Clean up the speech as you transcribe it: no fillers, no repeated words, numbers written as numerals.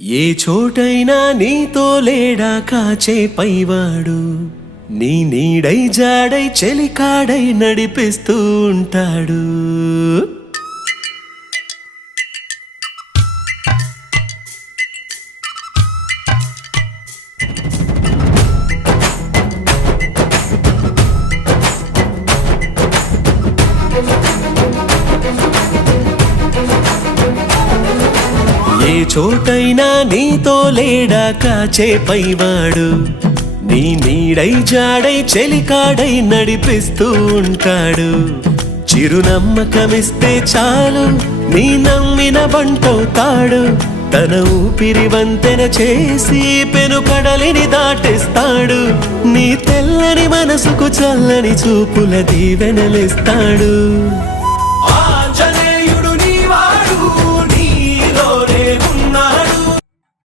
ఏ చోటైనా నీతో లేడా కాచే పైవాడు, నీ నీడై జాడై చెలికాడై నడిపిస్తూ ఉంటాడు. ఏ చోటైనా నీతో లేడా కాచే పైవాడు, నీ నీడై జాడై చెలికాడై నడిపిస్తూ ఉంటాడు. చిరునమ్మకమిస్తే చాలు నీ నమ్మిన బంటవుతాడు. తన ఊపిరి వంతెన చేసి పెను కడలిని దాటిస్తాడు. నీ తెల్లని మనసుకు చల్లని చూపుల దీవెనలిస్తాడు.